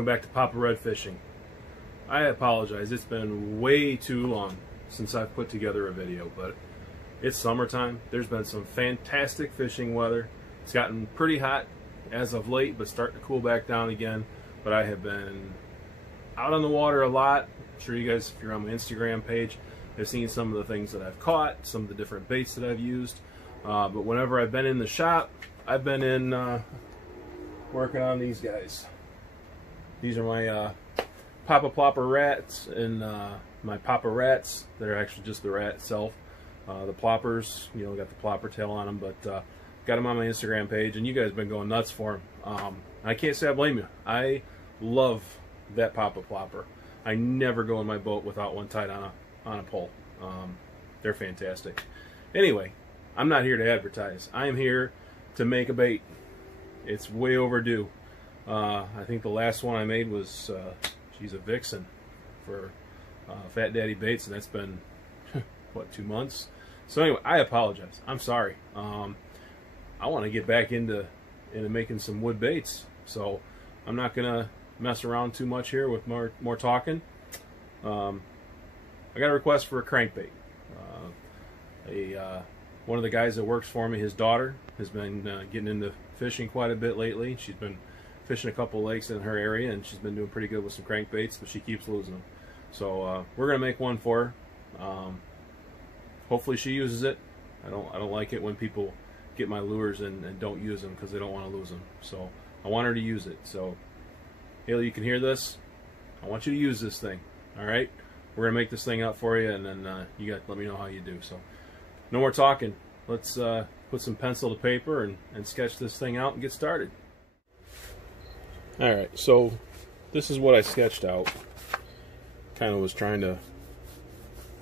welcome back to Papa Red Fishing. I apologize, it's been way too long since I've put together a video, but it's summertime. There's been some fantastic fishing weather. It's gotten pretty hot as of late, but starting to cool back down again. But I have been out on the water a lot. I'm sure you guys, if you're on my Instagram page, have seen some of the things that I've caught, some of the different baits that I've used. But whenever I've been in the shop, I've been in working on these guys. These are my Papa Plopper rats and my Papa rats. They're actually just the rat itself. The ploppers, you know, got the plopper tail on them, but got them on my Instagram page, and you guys have been going nuts for them. I can't say I blame you. I love that Papa Plopper. I never go in my boat without one tied on a pole. They're fantastic. Anyway, I'm not here to advertise. I am here to make a bait. It's way overdue. I think the last one I made was she's a vixen for Fat Daddy Baits, and that's been what, 2 months. So anyway, I apologize. I'm sorry. I want to get back into making some wood baits, so I'm not gonna mess around too much here with more talking. I got a request for a crankbait. One of the guys that works for me, his daughter, has been getting into fishing quite a bit lately. She's been fishing a couple lakes in her area, and she's been doing pretty good with some crankbaits, but she keeps losing them. So we're gonna make one for her. Hopefully she uses it. I don't like it when people get my lures and don't use them because they don't want to lose them. So I want her to use it. So Hailey, you can hear this. I want you to use this thing. All right, we're gonna make this thing up for you, and then you got to let me know how you do. So no more talking. Let's put some pencil to paper and sketch this thing out and get started. All right, so this is what I sketched out. Kind of was trying to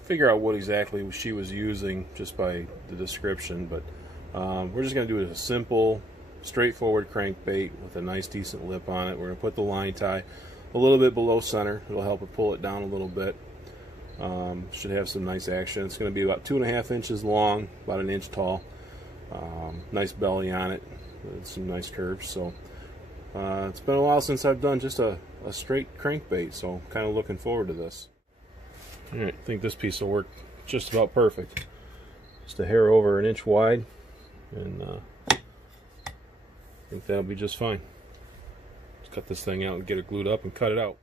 figure out what exactly she was using just by the description, but we're just going to do a simple, straightforward crankbait with a nice, decent lip on it. We're going to put the line tie a little bit below center. It'll help it pull it down a little bit. Should have some nice action. It's going to be about 2.5 inches long, about 1 inch tall. Nice belly on it, with some nice curves. So it's been a while since I've done just a straight crankbait, so kind of looking forward to this. All right, I think this piece will work just about perfect. Just a hair over 1 inch wide, and I think that'll be just fine. Let's cut this thing out and get it glued up and cut it out.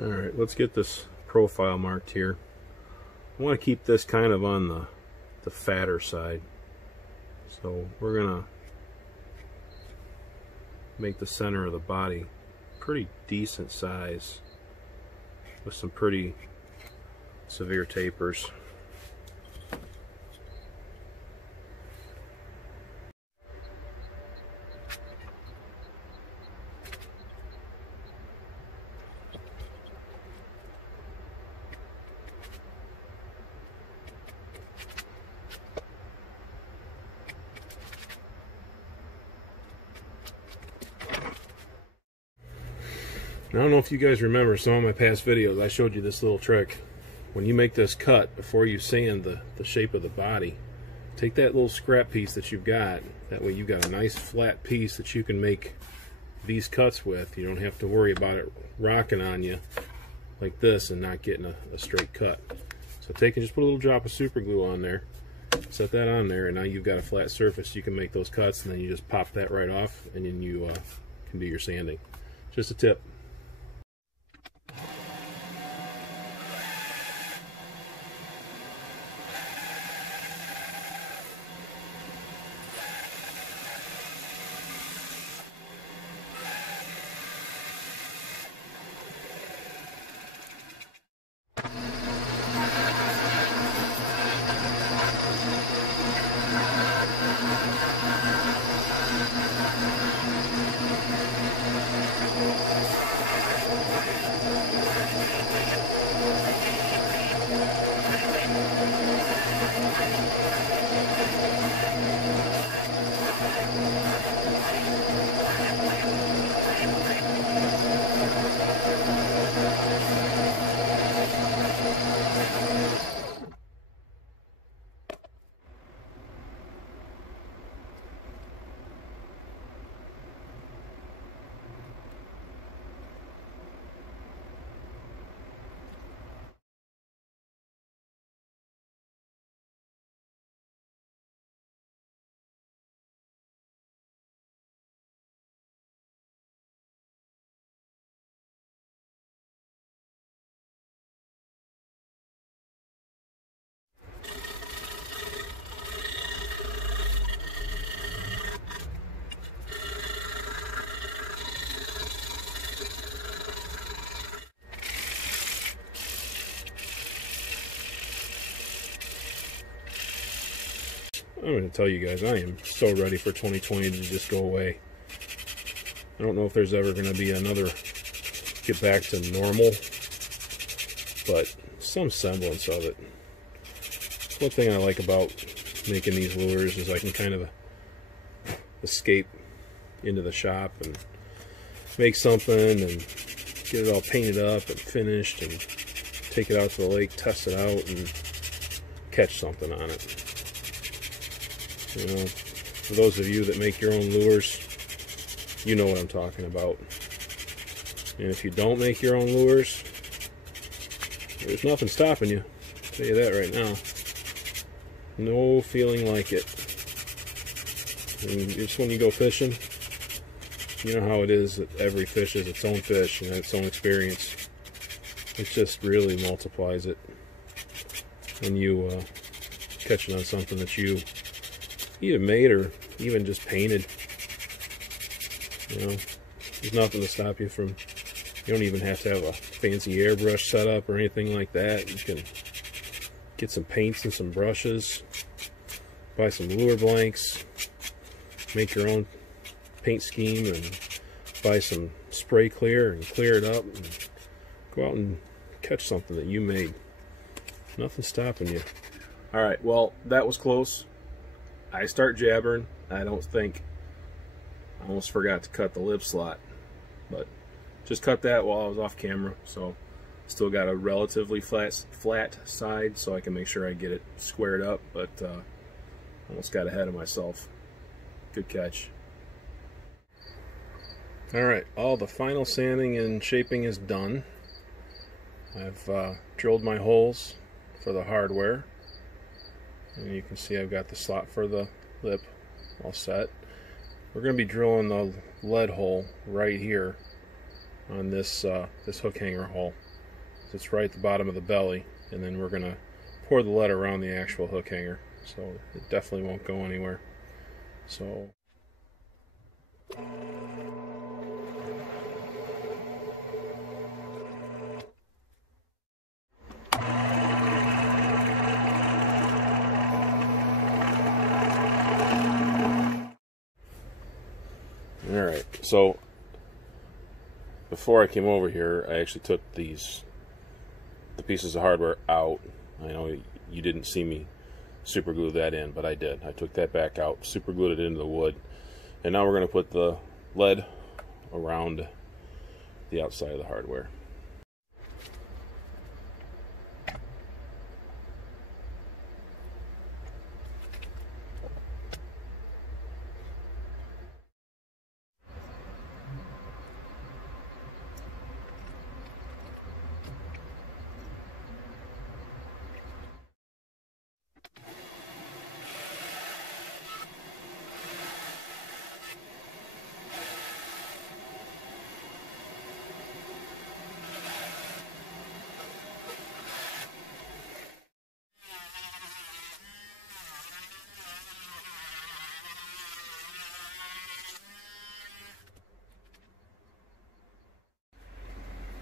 Alright, let's get this profile marked here. I want to keep this kind of on the fatter side. So we're going to make the center of the body pretty decent size with some pretty severe tapers. I don't know if you guys remember some of my past videos, I showed you this little trick. When you make this cut, before you sand the shape of the body, take that little scrap piece that you've got. That way you've got a nice flat piece that you can make these cuts with. You don't have to worry about it rocking on you like this and not getting a straight cut. So take and just put a little drop of super glue on there, set that on there, and now you've got a flat surface. You can make those cuts, and then you just pop that right off, and then you can do your sanding. Just a tip. I'm going to tell you guys, I am so ready for 2020 to just go away. I don't know if there's ever going to be another get back to normal, but some semblance of it. One thing I like about making these lures is I can kind of escape into the shop and make something and get it all painted up and finished and take it out to the lake, test it out, and catch something on it. You know, for those of you that make your own lures, you know what I'm talking about. And if you don't make your own lures, there's nothing stopping you. I'll tell you that right now. No feeling like it. And just when you go fishing, you know how it is that every fish is its own fish and its own experience. It just really multiplies it when you catching on something that you either made or even just painted. You know, there's nothing to stop you from. You don't even have to have a fancy airbrush setup or anything like that. You can get some paints and some brushes, buy some lure blanks, make your own paint scheme, and buy some spray clear and clear it up and go out and catch something that you made. Nothing stopping you. Alright, well, that was close. I start jabbering. I don't think, I almost forgot to cut the lip slot, but just cut that while I was off camera, so still got a relatively flat side, so I can make sure I get it squared up, but almost got ahead of myself. Good catch. Alright, all the final sanding and shaping is done. I've drilled my holes for the hardware, and you can see I've got the slot for the lip all set. We're going to be drilling the lead hole right here on this this hook hanger hole. So it's right at the bottom of the belly, and then we're going to pour the lead around the actual hook hanger, so it definitely won't go anywhere. So alright, so before I came over here, I actually took the pieces of hardware out. I know you didn't see me super glue that in, but I did. I took that back out, super glued it into the wood, and now we're going to put the lead around the outside of the hardware.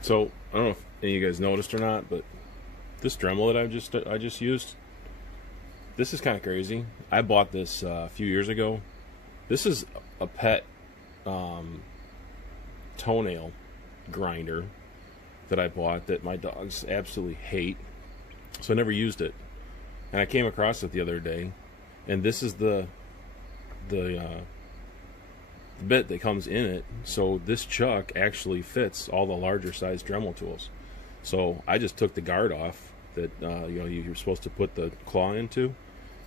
So I don't know if any of you guys noticed or not, but this Dremel that I just used, this is kind of crazy. I bought this a few years ago. This is a pet toenail grinder that I bought that my dogs absolutely hate, so I never used it. And I came across it the other day, and this is the bit that comes in it, so this chuck actually fits all the larger size Dremel tools. So I just took the guard off that you know, you're supposed to put the claw into,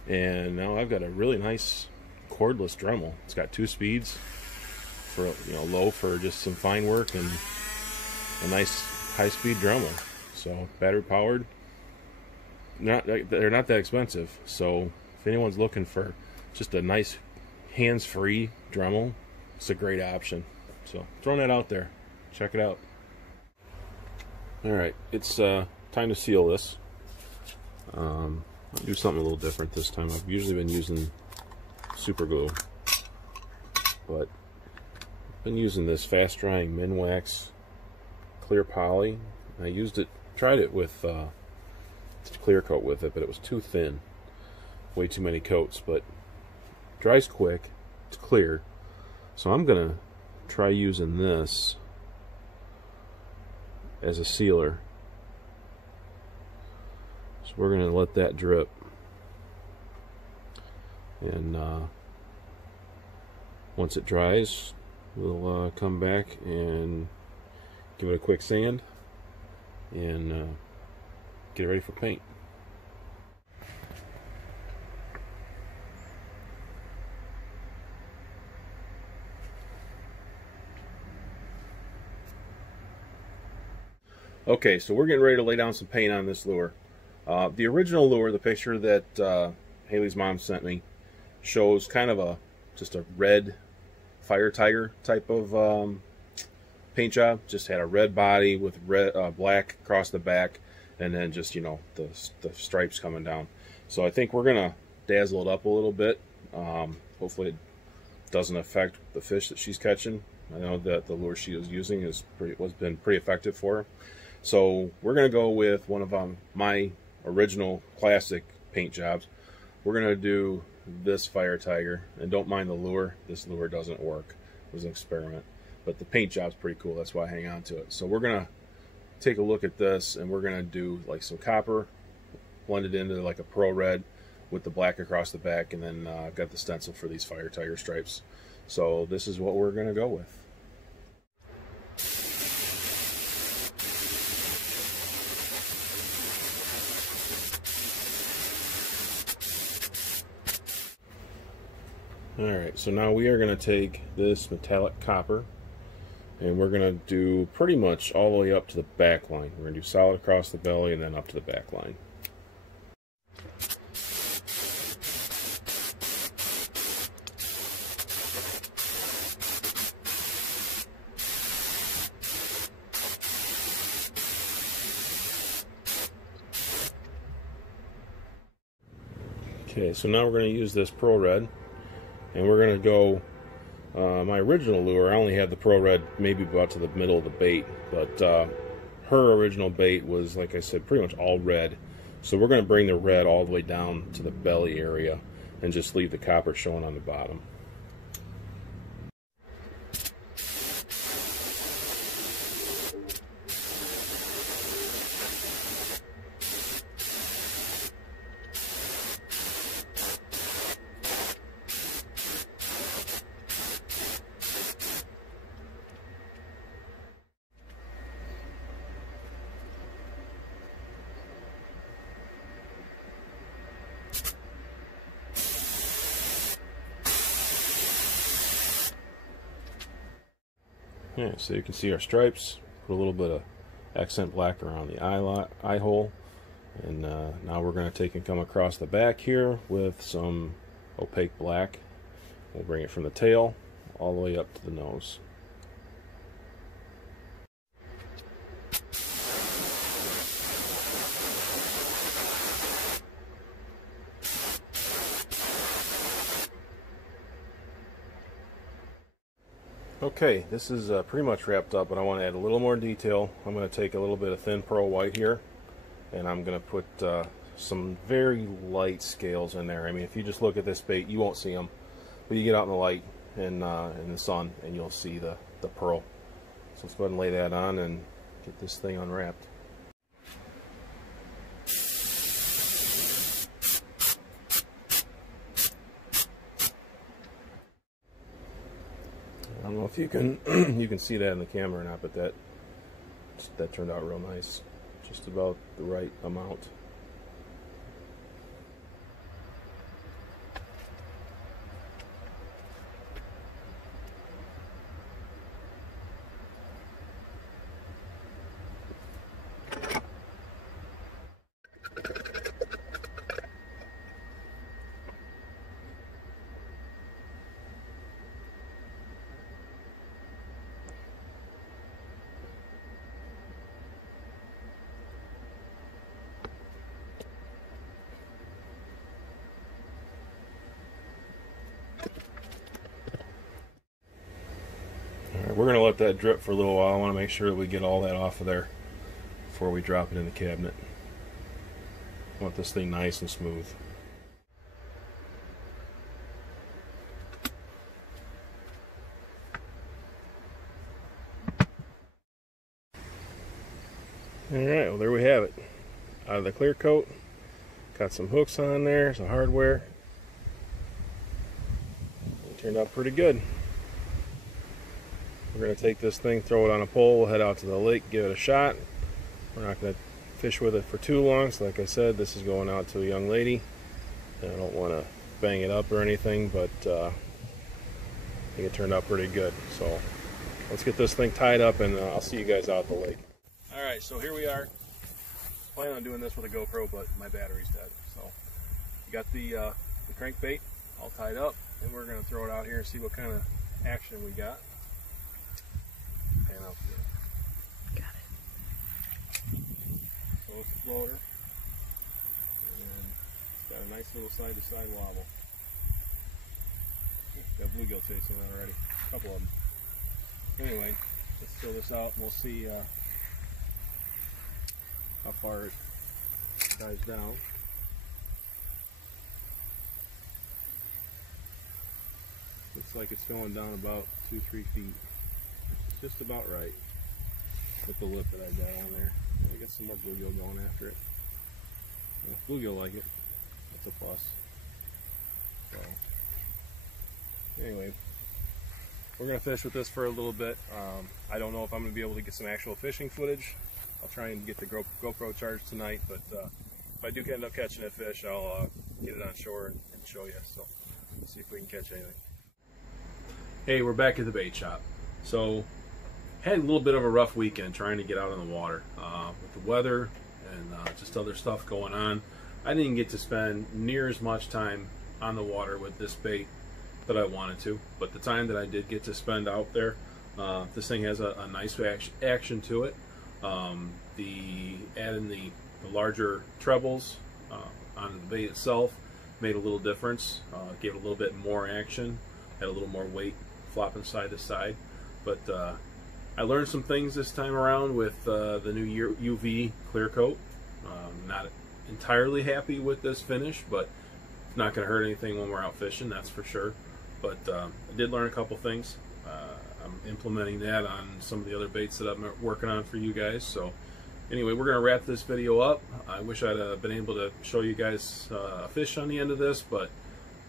and now I've got a really nice cordless Dremel. It's got 2 speeds for, you know, low for just some fine work, and a nice high-speed Dremel. So battery powered. They're not that expensive. So if anyone's looking for just a nice hands-free Dremel, it's a great option. So throwing that out there. Check it out. Alright, it's time to seal this. I'll do something a little different this time. I've usually been using super glue, but I've been using this fast drying Minwax clear poly. I tried it with clear coat with it, but it was too thin. Way too many coats, but dries quick, it's clear. So I'm gonna try using this as a sealer. So we're gonna let that drip, and once it dries, we'll come back and give it a quick sand and get it ready for paint. Okay, so we're getting ready to lay down some paint on this lure. The original lure, the picture that Haley's mom sent me, shows kind of just a red fire tiger type of paint job. Just had a red body with red, black across the back, and then just, you know, the stripes coming down. So I think we're gonna dazzle it up a little bit. Hopefully it doesn't affect the fish that she's catching. I know that the lure she was using has been pretty effective for her. So we're going to go with one of my original classic paint jobs. We're going to do this fire tiger, and don't mind the lure. This lure doesn't work. It was an experiment, but the paint job's pretty cool. That's why I hang on to it. So we're going to take a look at this, and we're going to do like some copper, blend it into like a pearl red with the black across the back, and then got the stencil for these fire tiger stripes. So this is what we're going to go with. Alright, so now we are going to take this metallic copper, and we're going to do pretty much all the way up to the back line. We're going to do solid across the belly and then up to the back line. Okay, so now we're going to use this pearl red. And we're going to go, my original lure, I only had the pearl red maybe about to the middle of the bait, but her original bait was, like I said, pretty much all red. So we're going to bring the red all the way down to the belly area and just leave the copper showing on the bottom. Yeah, so you can see our stripes, put a little bit of accent black around the eye hole, and now we're going to take and come across the back here with some opaque black. We'll bring it from the tail all the way up to the nose. Okay, this is pretty much wrapped up, but I want to add a little more detail. I'm going to take a little bit of thin pearl white here, and I'm going to put some very light scales in there. I mean, if you just look at this bait, you won't see them, but you get out in the light and in the sun, and you'll see the pearl. So let's go ahead and lay that on and get this thing unwrapped. I don't know if you can you can see that in the camera or not, but that turned out real nice. Just about the right amount. We're going to let that drip for a little while. I want to make sure that we get all that off of there before we drop it in the cabinet. I want this thing nice and smooth. Alright, well there we have it. Out of the clear coat. Got some hooks on there, some hardware. It turned out pretty good. We're going to take this thing, throw it on a pole, head out to the lake, give it a shot. We're not going to fish with it for too long, so like I said, this is going out to a young lady. I don't want to bang it up or anything, but I think it turned out pretty good. So let's get this thing tied up, and I'll see you guys out at the lake. Alright, so here we are. Planning on doing this with a GoPro, but my battery's dead. So we got the crankbait all tied up, and we're going to throw it out here and see what kind of action we got. Pan out here. Got it. So it's a floater, and it's got a nice little side-to-side wobble. Got bluegill chasing it already, a couple of them. Anyway, let's throw this out and we'll see how far it dives down. Looks like it's going down about 2-3 feet. It's just about right with the lip that I got on there. I got some more bluegill going after it. If bluegill like it, that's a plus. So anyway, we're going to fish with this for a little bit. I don't know if I'm going to be able to get some actual fishing footage. I'll try and get the GoPro charged tonight, but if I do end up catching a fish, I'll get it on shore and show you. So let's see if we can catch anything. Hey, we're back at the bait shop. So had a little bit of a rough weekend trying to get out on the water with the weather and just other stuff going on. I didn't get to spend near as much time on the water with this bait that I wanted to, but the time that I did get to spend out there, this thing has a nice action to it. Adding the larger trebles onto the bait itself made a little difference. Gave it a little bit more action, had a little more weight flopping side to side. But I learned some things this time around with the new UV clear coat. Not entirely happy with this finish, but it's not going to hurt anything when we're out fishing, that's for sure. But I did learn a couple things. I'm implementing that on some of the other baits that I'm working on for you guys. So anyway, we're going to wrap this video up. I wish I'd been able to show you guys a fish on the end of this, but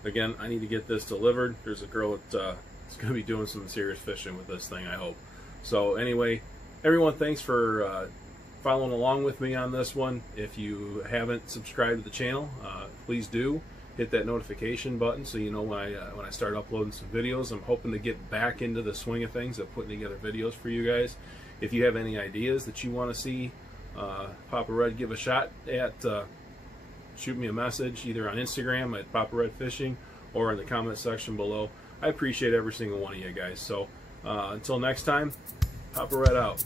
again, I need to get this delivered. There's a girl that's going to be doing some serious fishing with this thing, I hope. So anyway, everyone, thanks for following along with me on this one. If you haven't subscribed to the channel, please do. Hit that notification button so you know when I start uploading some videos. I'm hoping to get back into the swing of things of putting together videos for you guys. If you have any ideas that you want to see Papa Red give a shot at, shoot me a message either on Instagram at Papa Red Fishing or in the comment section below. I appreciate every single one of you guys. So until next time, Papa Red out.